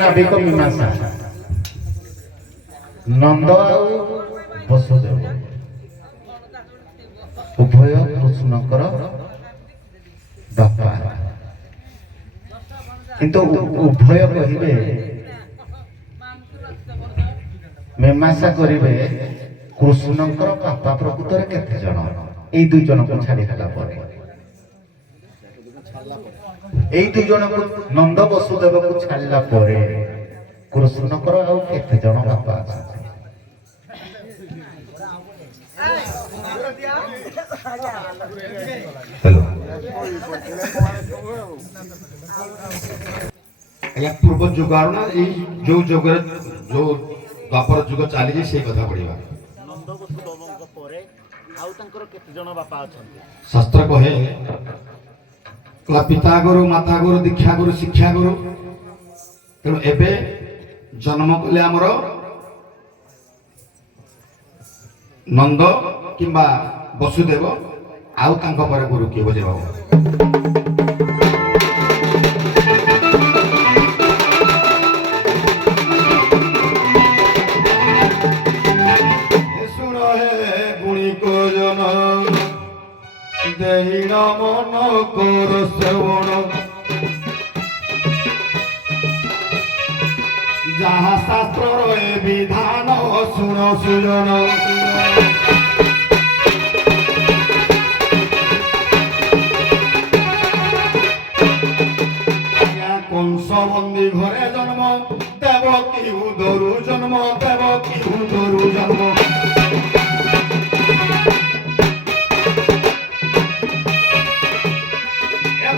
ନାବିକ ମୀମାଂସା ନନ୍ଦ ଆଉ ବସୁଦେବ ଉଭୟ କୃଷ୍ଣଙ୍କର ବାପା, କିନ୍ତୁ ଉଭୟ କହିବେ ମୀମାଂସା କରିବେ କୃଷ୍ଣଙ୍କର ବାପା ପ୍ରକୃତରେ କେତେ ଜଣ। এই দুই জনକୁ ଛାଡ଼ି ଦେଲା ପରେ এই দুই ଜଣକୁ ନନ୍ଦ ବସୁଦେବକୁ ଛାଡ଼ିଲା ପରେ କୃଷ୍ଣଙ୍କର ଆଉ କେତେ ଜଣ ବାପା ଅଛନ୍ତି? ପୂର୍ବ ଯୁଗ ନା ଏଇ ଯୋଉ ଯୁଗରେ ଯୋଉ ଦ୍ୱାପର ଯୁଗ ଚାଲିଛି ସେଇ କଥା ପଢିବା। ଶାସ୍ତ୍ର କହେ ପିତା ଗୁରୁ ମାତା ଗୁରୁ ଦୀକ୍ଷା ଗୁରୁ ଶିକ୍ଷା ଗୁରୁ। ତେଣୁ ଏବେ ଜନ୍ମ କଲେ ଆମର ନନ୍ଦ କିମ୍ବା ବସୁଦେବ, ଆଉ ତାଙ୍କ ପରେ ଗୁରୁ କିଏ ବୁଝେ ବାବୁ? দেহিণ মন কর শ্রবণ, যাহা শাস্ত্র বিধান শুণ সুজন। কংসবন্দী ঘরে জন্ম, দেবকী উদরু জন্ম, দেবকী উদরু জন্ম।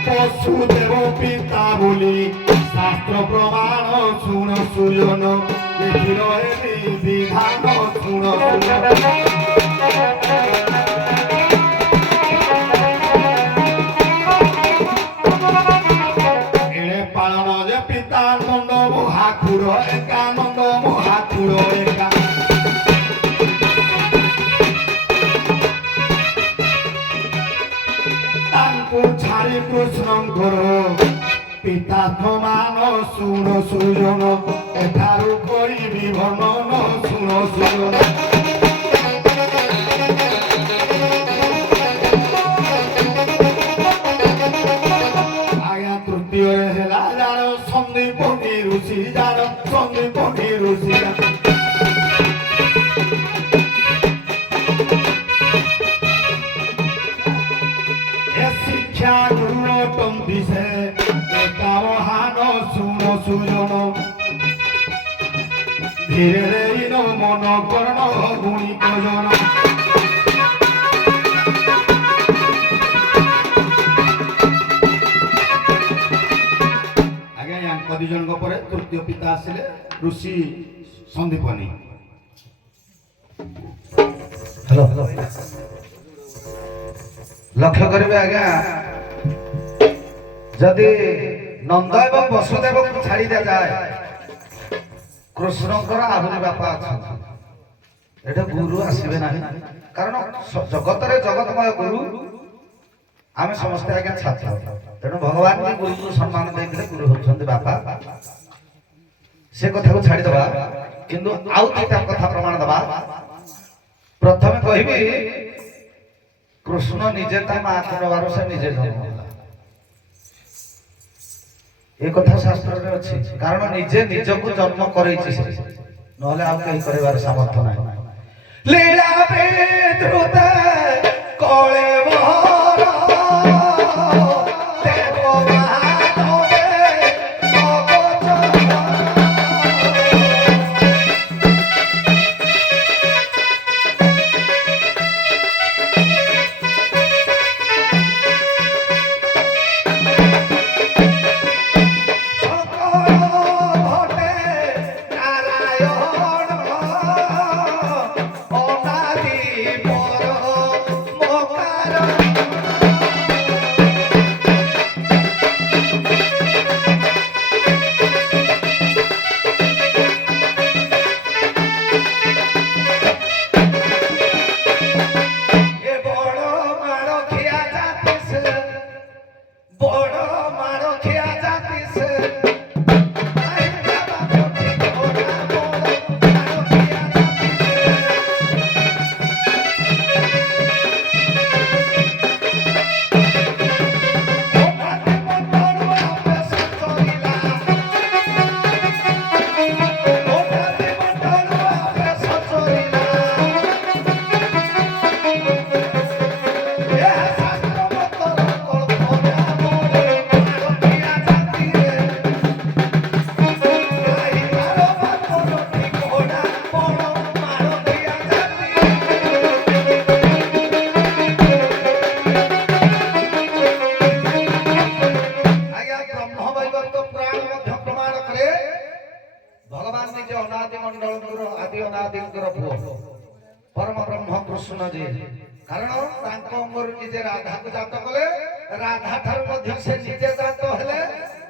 বসুদেব পিতা বলি শাস্ত্র প্রমাণ শুণ সুজন, দেখিল বিধান শুণ সুজন। এড়ে পালন যে পিতা নন্দ মহাকুর একা, নন্দ মহাকুর একা। ছাড়ি কৃষ্ণঙ্কর পিতা সমান শুণ সুজন, এঠারু করিবি বর্ণন শুণ সুজন। আজ্ঞা তৃতীୟରେ ହେଲା ଜାଣ ସନ୍ଦୀପନି ଋଷି, ଜାଣ ସନ୍ଦୀପନି ଋଷି। শিক্ষা গুরু দিছে মহান শুণ সুজন, ধীরে মন কর্ণ গুণী কজন। আগে ୟାଙ୍କ ଦି ଜଣଙ୍କ ପରେ ତୃତୀୟ ପିତା ଆସିଲେ ଋଷି ସନ୍ଦୀପନି। ହ୍ୟାଲୋ, ଲକ୍ଷ୍ୟ କରିବେ ଆଜ୍ଞା, ଯଦି ନନ୍ଦ ଏବଂ ବସୁଦେବକୁ ଛାଡ଼ି ଦିଆଯାଏ କୃଷ୍ଣଙ୍କର ଆହୁରି ବାପା ଅଛନ୍ତି। ଏଠି ଗୁରୁ ଆସିବେ ନାହିଁ, କାରଣ ଜଗତରେ ଜଗତମୟ ଗୁରୁ ଆମେ ସମସ୍ତେ ଆଜ୍ଞା ଛାତ୍ର। ତେଣୁ ଭଗବାନ ବି ଗୁରୁକୁ ସମ୍ମାନ ଦେଇଥିଲେ, ଗୁରୁ ହଉଛନ୍ତି ବାପା। ସେ କଥାକୁ ଛାଡ଼ିଦେବା, କିନ୍ତୁ ଆଉ ଦୁଇଟା କଥା ପ୍ରମାଣ ଦେବା। ପ୍ରଥମେ କହିବି କୃଷ୍ଣ ନିଜେ ତା ମାଆକୁ ନେବାରୁ ସେ ନିଜେ ଜନ୍ମ ହେଲା, ଏ କଥା ଶାସ୍ତ୍ରରେ ଅଛି। କାରଣ ନିଜେ ନିଜକୁ ଜନ୍ମ କରେଇଛି ସେ, ନହେଲେ ଆଉ କେହି କରିବାର ସାମର୍ଥ୍ୟ ନାହିଁ। ଲୀଳା ବିଧୃତ କଳେବର ଯେ ଅନାଦି ମଣ୍ଡଳଙ୍କର ଆଦି ଅନାଦିଙ୍କର ପୁଅ ପରମ ବ୍ରହ୍ମ କୃଷ୍ଣ ଯେ କାରଣ ତାଙ୍କ ଅଙ୍ଗରୁ ନିଜେ ରାଧାକୁ ଜାତ କଲେ ରାଧା ଠାରୁ ମଧ୍ୟ ସେ ନିଜେ ଜାତ ହେଲେ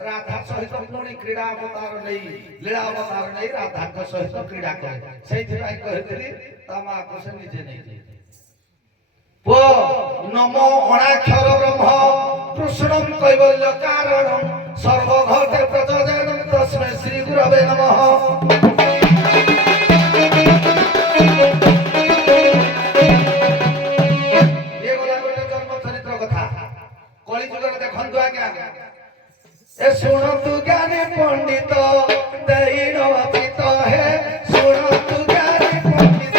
ରାଧା ସହିତ ପୁଣି କ୍ରୀଡ଼ା ଅବତାର ନେଇ ଲୀଳା ଅବତାର ନେଇ ରାଧାଙ୍କ ସହିତ କ୍ରୀଡ଼ା କଲେ ସେଇଥିପାଇଁ କହିଥିଲି ତା ମାଆକୁ ସେ ନିଜେ ନେଇଥିଲେ ପୁଅ ନମୋ ଅଣାକ୍ଷର ବ୍ରହ୍ମ କୃଷ୍ଣଂ କୈବଲ୍ୟ କାରଣଂ ସର୍ବଘଟେ ପ୍ରଚୋଦୟଂ ତସ୍ମୈ ଶ୍ରୀ ଗୁରବେ ନମଃ। ये गला गोटे जन्म चरित्र कथा कली जुगर देखंतु आज्ञा ए सुनतु ज्ञानी पंडित दैण अतीत हे सुनतु ज्ञानी पंडित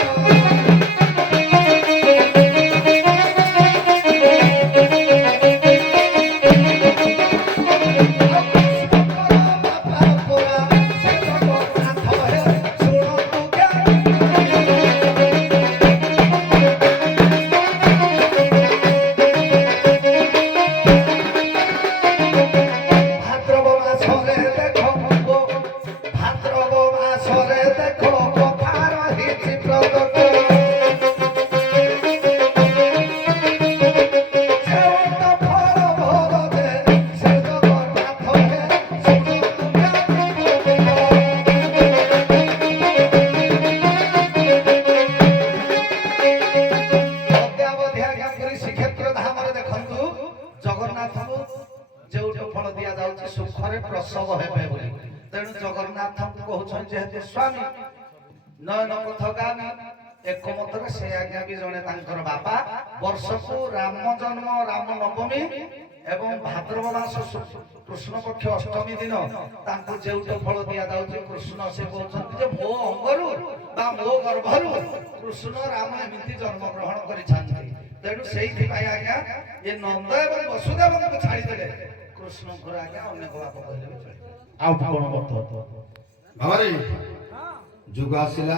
प्रसव हेबे बोली तेणु जगन्नाथ कहउछन जेते स्वामी नयन पथगामी एक मतरे से आज्ञा भी जने तांकर बापा वर्षकु राम जन्म राम नवमी एवं भाद्रव मास कृष्ण पक्ष अष्टमी दिन तांको जेउट फल दिया जाउछि कृष्ण से कहउछन जे मो अंगरु बा मो गर्भरु कृष्ण राम एमिति जन्म ग्रहण करि छांति तेणु सेहि भाई आज्ञा ये नंद एवं वसुदेव को छाड़ी देले कृष्ण को आज्ञा अन्य को बाप कहले आउ कोन मत बाबारे जुग आसिला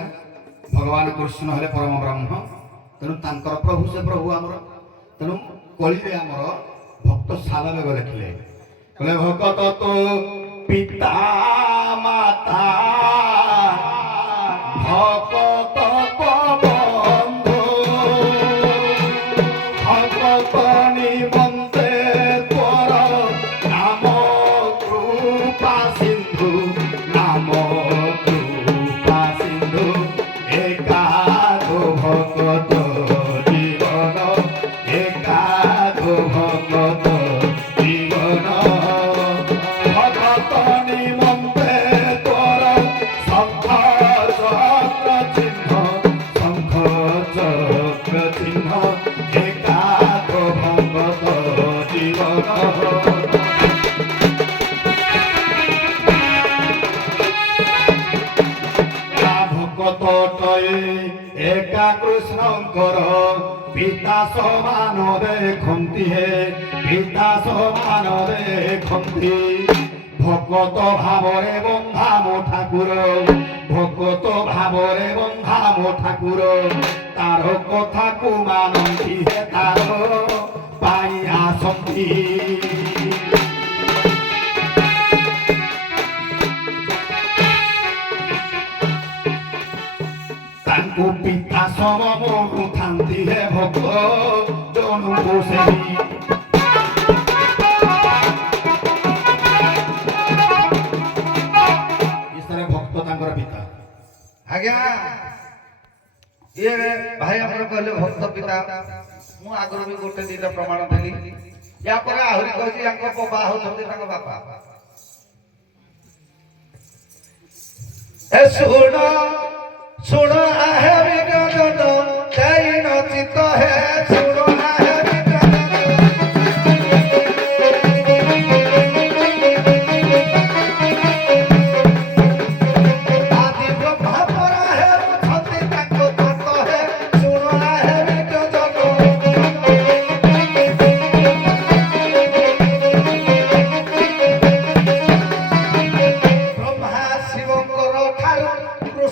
भगवान कृष्ण हले परम ब्रह्म तेणु तांकर प्रभु से प्रभु आमर तेणु कलिले आमर भक्त सालवेग लिखिले कहले भगत तो पिता माता भगत बंधु भगत निमंते तोर नाम कृपा सिंधु नाम कृपा सिंधु एकाधो भगत जीवन एकाधो भगत जीवन भगत निमंते तोर शंख चक्र चिन्ह शंख चक्र चिन्ह एकाधो भगत जीवन एका कृष्णकर पिता समान देखती है पिता समान देखती भगत भावरे बंधा मो ठाकुर भगत भावरे बंधा मो ठाकुर तार कथा को मानती है तार पाई आसंती तांको पिता सम मोरु थांती है भक्त जनु बोसेनी इसरे भक्त तांकर पिता आज्ञा ये भाई हमर कहले भक्त पिता मु आगर भी गोटे दीटा प्रमाण देली या पर आहुरी कहजी यांको बाबा होतंती तांको बापा ए सुनो आहे विज्ञान दैन चित्त है सुनो आहे विज्ञान आदि ब्रह्मा पर है छति ताको तत्व है सुनो आहे विज्ञान ब्रह्मा शिवकर ठारू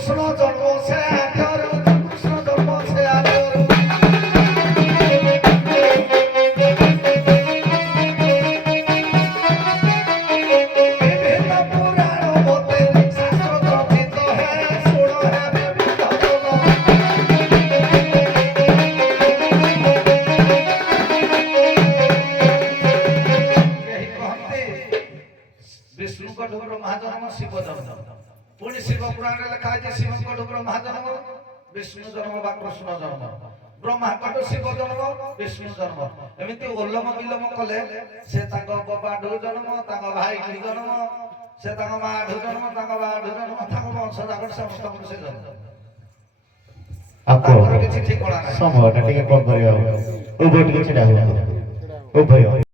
ପୁଣି ଶିବ ପୁରାଣରେ ଲେଖା ଅଛି ଶିବଙ୍କଠୁ ବ୍ରହ୍ମା ଜନ୍ମ ବିଷ୍ଣୁ ଜନ୍ମ ବା କୃଷ୍ଣ ଜନ୍ମ ବ୍ରହ୍ମାଙ୍କଠୁ ଶିବ ଜନ୍ମ ବିଷ୍ଣୁ ଜନ୍ମ ଏମିତି ଓଲମ ବିଲୋମ କଲେ ସେ ତାଙ୍କ ବାବାଠୁ ଜନ୍ମ ତାଙ୍କ ଭାଇଠୁ ଜନ୍ମ ସେ ତାଙ୍କ ମାଠୁ ଜନ୍ମ ତାଙ୍କ ବାଠୁ ଜନ୍ମ ତାଙ୍କ ବଂଶ ଯାକ ସମସ୍ତଙ୍କୁ ସେ ଜନ୍ମ ତାଙ୍କର କିଛି ଠିକଣା ନାହିଁ ସମୟଟା ଟିକେ କମ କରିବା ଉଭୟ ଟିକେ ଛିଡ଼ା ହୁଅନ୍ତୁ ଉଭୟ